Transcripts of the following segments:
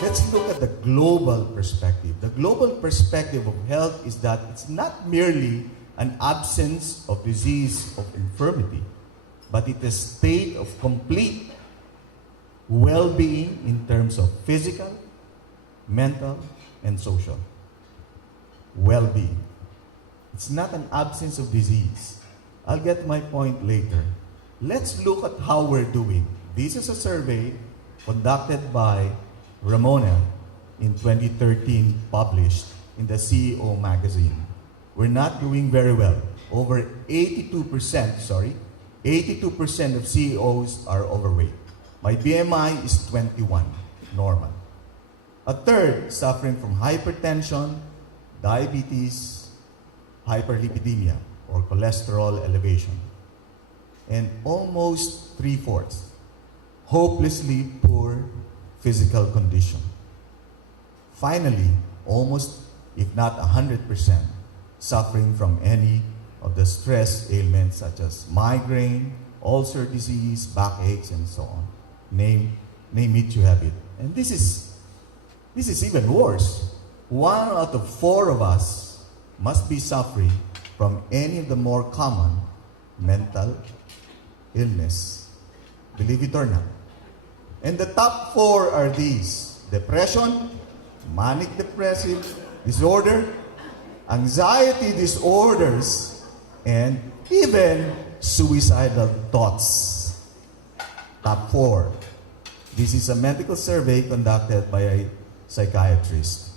Let's look at the global perspective. The global perspective of health is that it's not merely an absence of disease, of infirmity, but it is a state of complete well-being in terms of physical, mental, and social well-being. It's not an absence of disease. I'll get my point later. Let's look at how we're doing. This is a survey conducted by Ramona in 2013, published in the CEO magazine. We're not doing very well. Over 82% of CEOs are overweight. My BMI is 21, normal. A third suffering from hypertension, diabetes, hyperlipidemia, or cholesterol elevation. And almost 3/4 hopelessly poor physical condition. Finally, almost, if not 100%, suffering from any of the stress ailments such as migraine, ulcer disease, backaches, and so on. Name it, you have it. And this is even worse. 1 out of 4 of us must be suffering from any of the more common mental illness, believe it or not. And the top 4 are these: depression, manic depressive disorder, anxiety disorders, and even suicidal thoughts. Top 4. This is a medical survey conducted by a psychiatrist.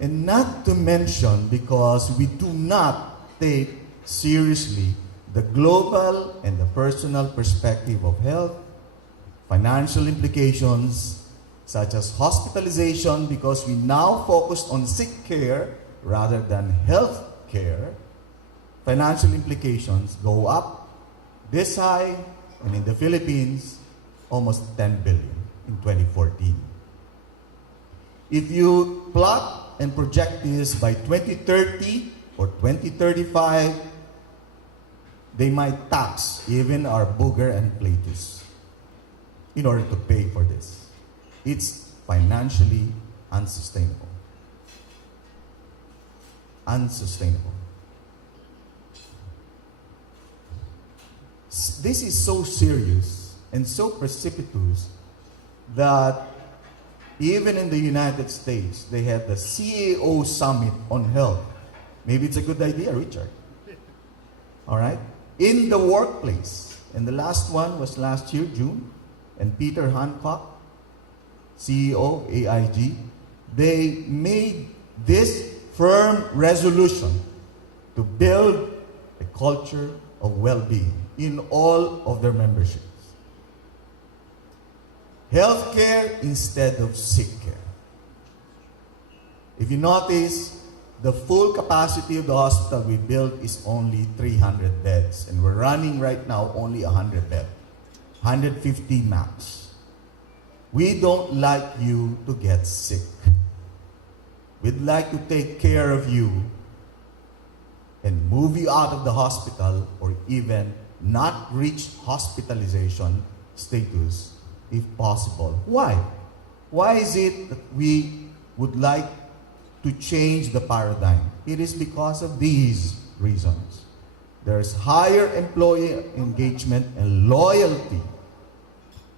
And not to mention, because we do not take seriously the global and the personal perspective of health, financial implications such as hospitalization, because we now focus on sick care rather than health care. Financial implications go up this high, and in the Philippines, almost 10 billion in 2014. If you plot and project this by 2030 or 2035, they might tax even our booger and Platus in order to pay for this. It's financially unsustainable. Unsustainable. This is so serious and so precipitous that even in the United States, they had the CEO Summit on Health. Maybe it's a good idea, Richard. All right? In the workplace. And the last one was last year, June. And Peter Hancock, CEO, AIG, they made this firm resolution to build a culture of well-being in all of their memberships. Healthcare instead of sick care. If you notice, the full capacity of the hospital we built is only 300 beds, and we're running right now only 100 beds, 150 max. We don't like you to get sick. We'd like to take care of you and move you out of the hospital, or even not reach hospitalization status if possible. Why? Why is it that we would like to change the paradigm? It is because of these reasons. There's higher employee engagement and loyalty,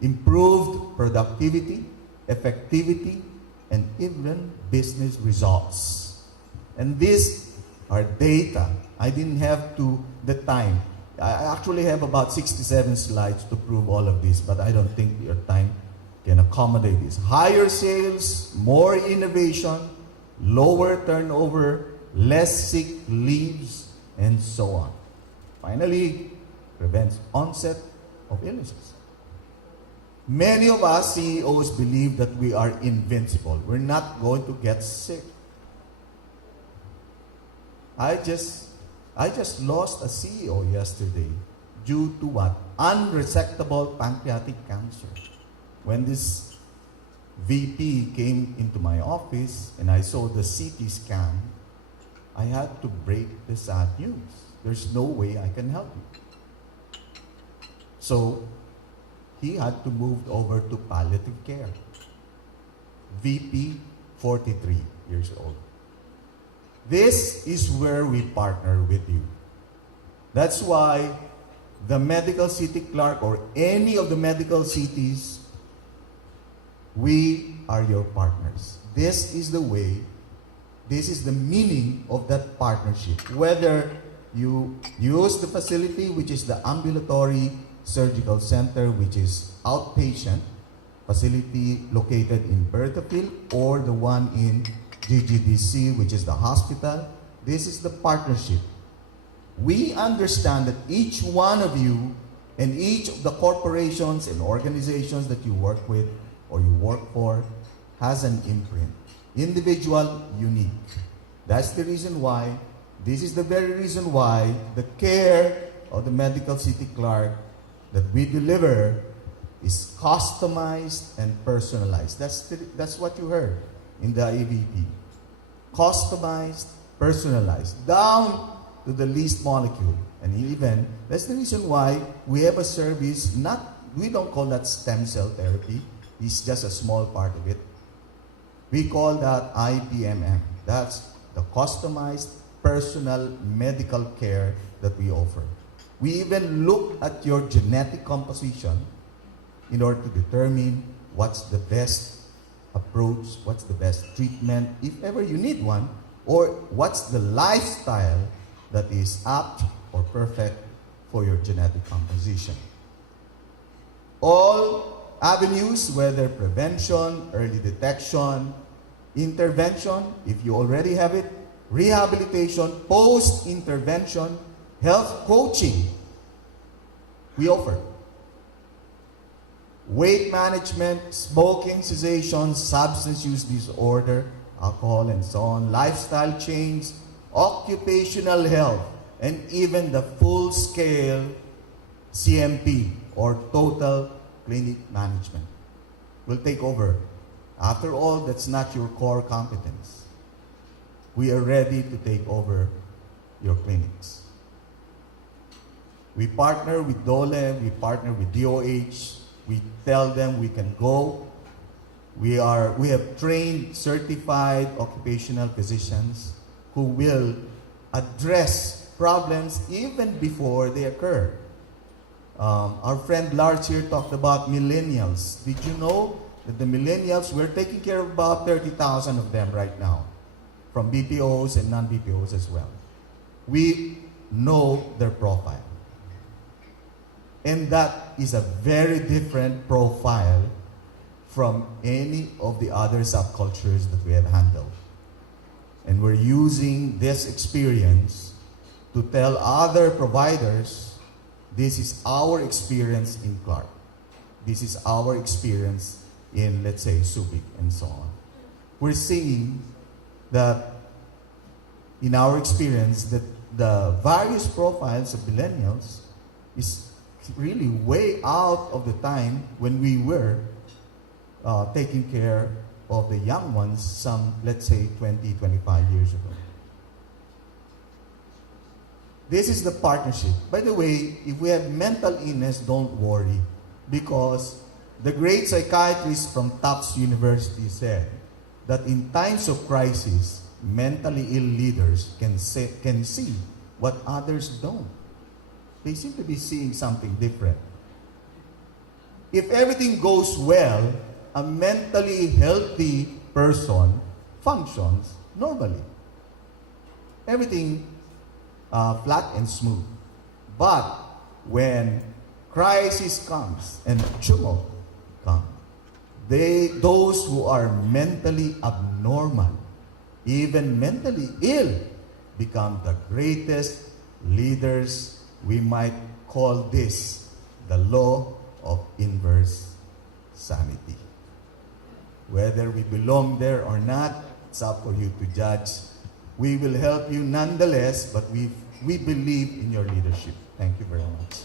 improved productivity, effectivity, and even business results. And these are data. I didn't have the time. I actually have about 67 slides to prove all of this, but I don't think your time can accommodate this. Higher sales, more innovation, lower turnover, less sick leaves, and so on. Finally, prevents onset of illnesses. Many of us CEOs believe that we are invincible. We're not going to get sick. I just lost a CEO yesterday due to what? Unresectable pancreatic cancer. When this VP came into my office and I saw the CT scan, I had to break the sad news. There's no way I can help you. So he had to move over to palliative care. VP, 43 years old. This is where we partner with you. That's why the medical city clerk or any of the medical cities, we are your partners. This is the way, this is the meaning of that partnership. Whether you use the facility, which is the ambulatory surgical center, which is outpatient facility located in Berthafield, or the one in GGDC, which is the hospital, this is the partnership. We understand that each one of you and each of the corporations and organizations that you work with or you work for has an imprint. Individual, unique. That's the reason why, this is the very reason why the care of the medical city clerk that we deliver is customized and personalized. That's what you heard in the AVP. Customized, personalized, down to the least molecule. And even, that's the reason why we have a service, we don't call that stem cell therapy. It's just a small part of it. We call that IPMM. That's the customized personal medical care that we offer. We even look at your genetic composition in order to determine what's the best approach, what's the best treatment, if ever you need one, or what's the lifestyle that is apt or perfect for your genetic composition. All avenues, whether prevention, early detection, intervention, if you already have it, rehabilitation, post-intervention, health coaching, we offer. Weight management, smoking cessation, substance use disorder, alcohol and so on, lifestyle change, occupational health, and even the full-scale CMP or total clinic management will take over. After all, that's not your core competence. We are ready to take over your clinics. We partner with DOLE, we partner with DOH, we tell them we can go. We have trained, certified occupational physicians who will address problems even before they occur. Our friend Lars here talked about millennials. Did you know that the millennials, we're taking care of about 30,000 of them right now, from BPOs and non-BPOs as well. We know their profile. And that is a very different profile from any of the other subcultures that we have handled. And we're using this experience to tell other providers, this is our experience in Clark. This is our experience in, let's say, Subic and so on. We're seeing that in our experience that the various profiles of millennials is really way out of the time when we were taking care of the young ones some, let's say, 20, 25 years ago. This is the partnership. By the way, if we have mental illness, don't worry, because the great psychiatrist from Tufts University said that in times of crisis, mentally ill leaders can see what others don't. They seem to be seeing something different. If everything goes well, a mentally healthy person functions normally. Everything flat and smooth. But when crisis comes and tumult comes, those who are mentally abnormal, even mentally ill, become the greatest leaders. We might call this the law of inverse sanity. Whether we belong there or not, it's up for you to judge. We will help you nonetheless, but we believe in your leadership. Thank you very much.